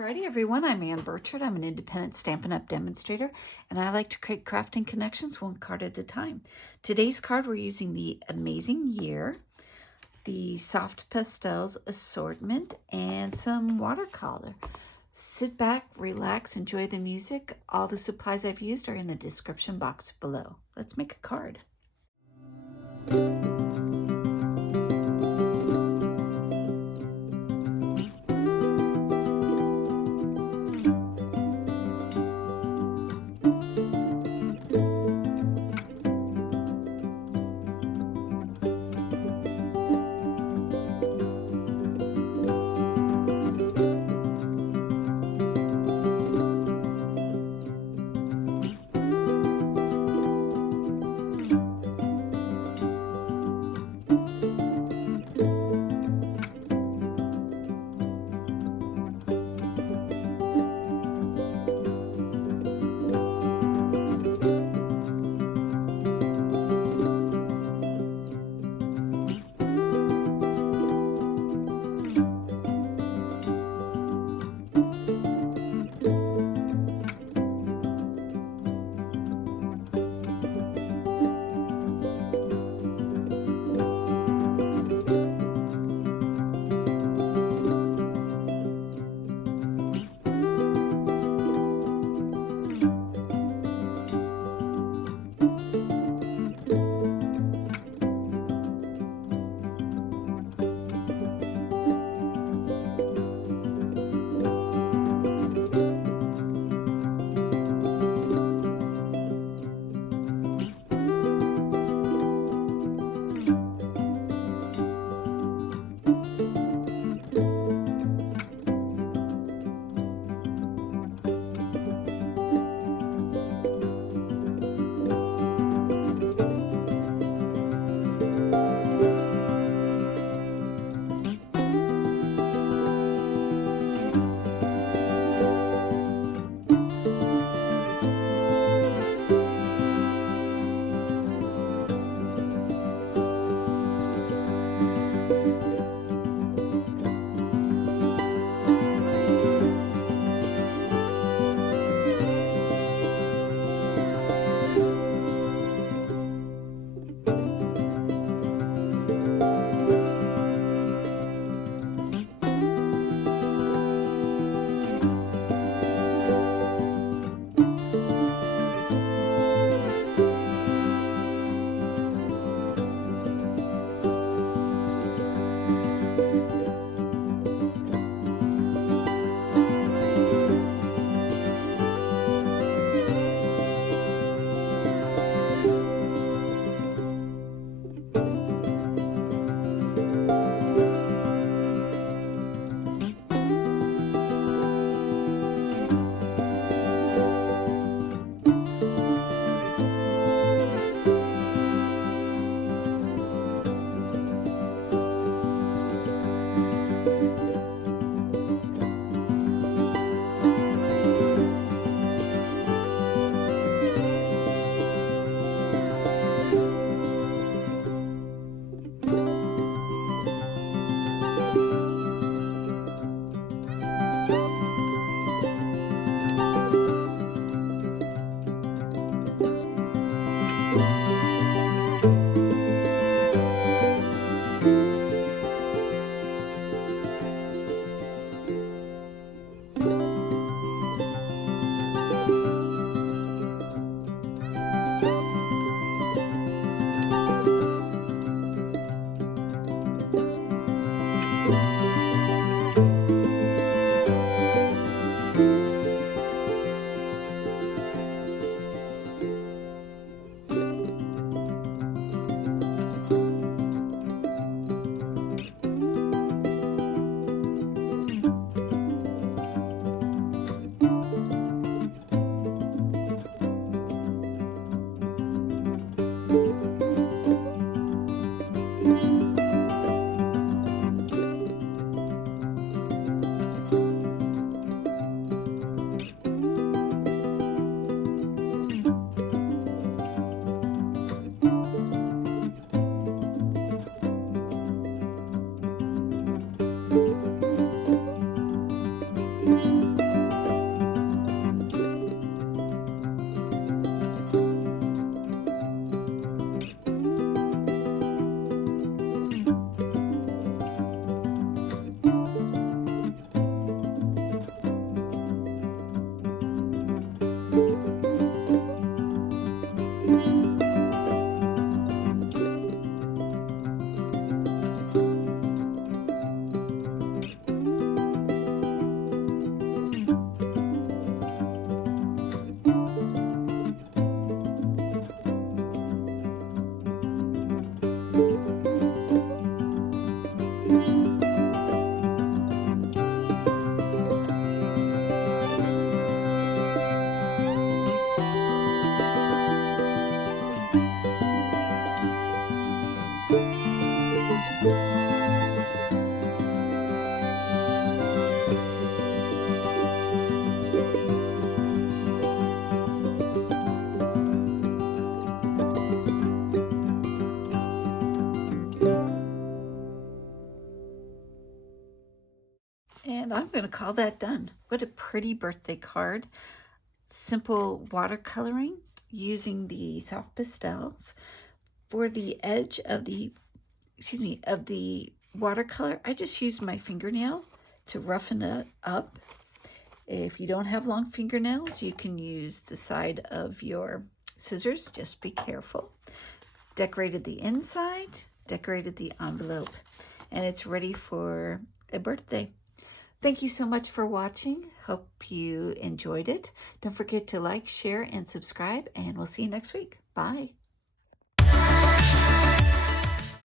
Friday, everyone. I'm Ann Birchard. I'm an independent Stampin' Up! Demonstrator, and I like to create crafting connections one card at a time. Today's card, we're using the Amazing Year, the Soft Pastels Assortment, and some watercolor. Sit back, relax, enjoy the music. All the supplies I've used are in the description box below. Let's make a card. And I'm going to call that done. What a pretty birthday card. Simple watercoloring using the soft pastels. For the edge of the, of the watercolor, I just used my fingernail to roughen it up. If you don't have long fingernails, you can use the side of your scissors. Just be careful. Decorated the inside, decorated the envelope, and it's ready for a birthday. Thank you so much for watching. Hope you enjoyed it. Don't forget to like, share, and subscribe, and we'll see you next week. Bye.